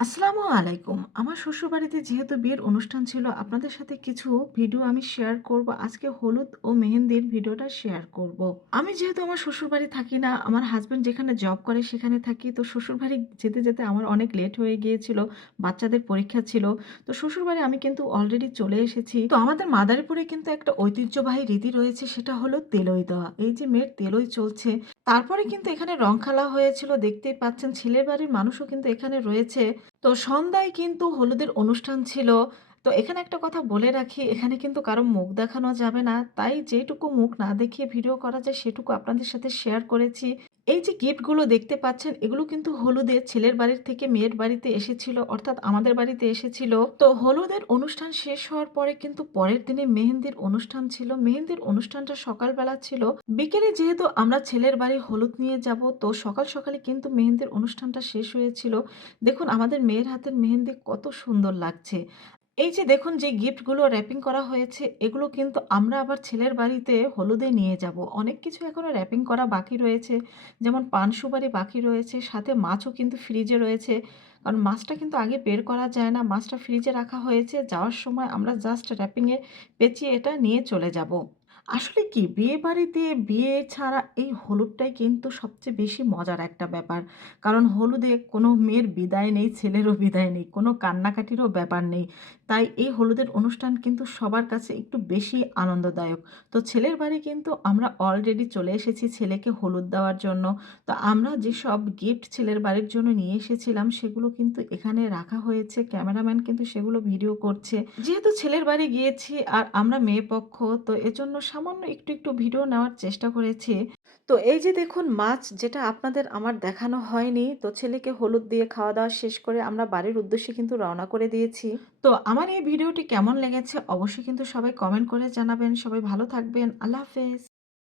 আসসালামু আলাইকুম। আমার শ্বশুরবাড়িতে যেহেতু বিয়ের অনুষ্ঠান ছিল, আপনাদের সাথে কিছু ভিডিও আমি শেয়ার করব। আজকে হলুদ ও মেহেন্দির ভিডিওটা শেয়ার করব। আমি যেহেতু আমার শ্বশুরবাড়ি থাকি না, আমার হাসব্যান্ড যেখানে জব করে সেখানে থাকি। তো শ্বশুরবাড়ি যেতে, যেতে আমার অনেক লেট হয়ে গিয়েছিল। বাচ্চাদের পরীক্ষা ছিল। তো শ্বশুরবাড়ি আমি কিন্তু অলরেডি চলে এসেছি। তো আমাদের মাদারীপুরে কিন্তু একটা ঐতিহ্যবাহী রীতি রয়েছে, সেটা হলো তেলই দেওয়া। এই যে মেয়ের তেলই চলছে। তারপরে কিন্তু এখানে রং খেলা হয়েছিল, দেখতেই পাচ্ছেন। ছেলের বাড়ির মানুষও কিন্তু এখানে রয়েছে। তো সন্ধ্যায় কিন্তু হলুদের অনুষ্ঠান ছিল। তো এখানে একটা কথা বলে রাখি, এখানে কিন্তু কারো মুখ দেখানো যাবে না। তাই যেটুকু মুখ না দেখিয়ে ভিডিও করা যায় সেটুকু আপনাদের সাথে শেয়ার করেছি। এই যে গিফটগুলো দেখতে পাচ্ছেন, এগুলো কিন্তু হলুদে ছেলের বাড়ির থেকে মেয়ের বাড়িতে এসেছিল, অর্থাৎ আমাদের বাড়িতে এসেছিল। তো হলুদের অনুষ্ঠান শেষ হওয়ার পরে কিন্তু পরের দিনে মেহেন্দির অনুষ্ঠান ছিল। মেহেন্দির অনুষ্ঠানটা সকালবেলা ছিল। বিকেলে যেহেতু আমরা ছেলের বাড়ি হলুদ নিয়ে যাব, তো সকাল সকালে কিন্তু মেহেন্দির অনুষ্ঠানটা শেষ হয়েছিল। দেখুন আমাদের মেয়ের হাতের মেহেন্দি কত সুন্দর লাগছে। এই যে দেখুন যে গিফটগুলো র‍্যাপিং করা হয়েছে, এগুলো কিন্তু আমরা আবার ছেলের বাড়িতে হলুদে নিয়ে যাব। অনেক কিছু এখনো র‍্যাপিং করা বাকি রয়েছে। যেমন পান সুপারি বাকি রয়েছে, সাথে মাছও কিন্তু ফ্রিজে রয়েছে। কারণ মাছটা কিন্তু আগে বের করা যায় না। মাছটা ফ্রিজে রাখা হয়েছে। যাওয়ার সময় আমরা জাস্ট র‍্যাপিং এ পেঁচিয়ে এটা নিয়ে চলে যাব। আসলে কি, বিয়েবাড়িতে বিয়ে ছাড়া এই হলুদটাই কিন্তু সবচেয়ে বেশি মজার একটা ব্যাপার। কারণ হলুদে কোনো মেয়ের বিদায় নেই, ছেলেরও বিদায় নেই, কোনো কান্নাকাটিরও ব্যাপার নেই। তাই এই হলুদের অনুষ্ঠান কিন্তু সবার কাছে একটু বেশি আনন্দদায়ক। তো ছেলের বাড়ি কিন্তু আমরা অলরেডি চলে এসেছি ছেলেকে হলুদ দেওয়ার জন্য। তো আমরা যেসব গিফট ছেলের বাড়ির জন্য নিয়ে এসেছিলাম সেগুলো কিন্তু এখানে রাখা হয়েছে। ক্যামেরাম্যান কিন্তু সেগুলো ভিডিও করছে। যেহেতু ছেলের বাড়ি গিয়েছি আর আমরা মেয়ে পক্ষ, তো এজন্য সামান্য একটু ভিডিও নেওয়ার চেষ্টা করেছি। তো এই যে দেখুন মাছ, যেটা আপনাদের আমার দেখানো হয়নি। তো ছেলেকে হলুদ দিয়ে খাওয়া-দাওয়া শেষ করে আমরা বাড়ির উদ্দেশ্যে কিন্তু রওনা করে দিয়েছি। তো আমার এই ভিডিওটি কেমন লেগেছে অবশ্যই কিন্তু সবাই কমেন্ট করে জানাবেন। সবাই ভালো থাকবেন। আল্লাহ হাফেজ।